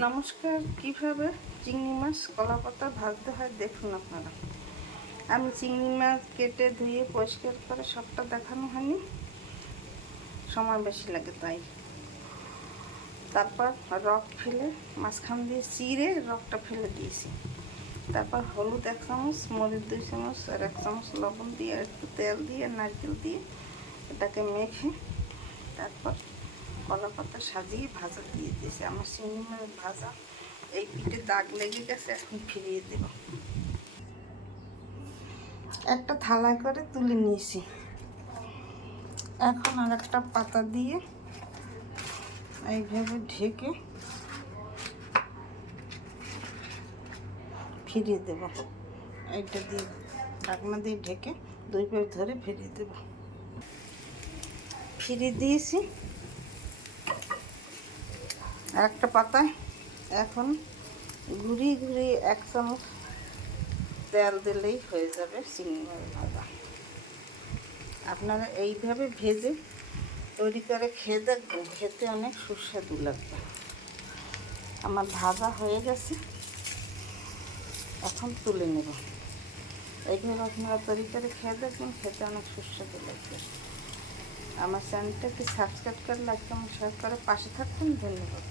নমস্কার। কিভাবে চিংড়ি মাছ কলা পাতা ভাজতে হয় দেখুন আপনারা। আমি চিংড়ি মাছ কেটে ধুয়ে পরিষ্কার করে সবটা দেখানো হয়নি, সময় বেশি লাগে তাই। তারপর রক ফেলে মাঝখান দিয়ে চিড়ে রকটা ফেলে দিয়েছি। তারপর হলুদ 1 চামচ, মরিচ 2 চামচ আর 1 চামচ লবণ দিয়ে আর একটু তেল দিয়ে নারকেল দিয়ে এটাকে মেখে তারপর কলা পাতা সাজিয়ে ভাজা দিয়ে দিয়েছি। আমার চিংড়ি মাছ ভাজা এই পিঠে দাগ লেগে গেছে, এখন ফিরিয়ে দেব। একটা থালায় করে তুলে নিয়েছি। এখন আর একটা পাতা দিয়ে এইভাবে ঢেকে ফিরিয়ে দেব। এইটা দিয়ে ঢাকনা দিয়ে ঢেকে 2 পাশ ধরে ফিরিয়ে দেব। ফিরিয়ে দিয়েছি আর একটা পাতায়। এখন ঘুরিয়ে ঘুরিয়ে 1 চামচ তেল দিলেই হয়ে যাবে চিংড়ি মাছ ভাজা। আপনারা এইভাবে ভেজে তৈরি করে খেয়ে দেখবেন, খেতে অনেক সুস্বাদু লাগবে। আমার ভাজা হয়ে গেছে, এখন তুলে নেব। এইভাবে আপনারা তৈরি করে খেয়ে দেখবেন, খেতে অনেক সুস্বাদু লাগবে। আমার চ্যানেলটাকে সাবস্ক্রাইব করে লাইক কমেন্ট শেয়ার করে পাশে থাকবেন। ধন্যবাদ।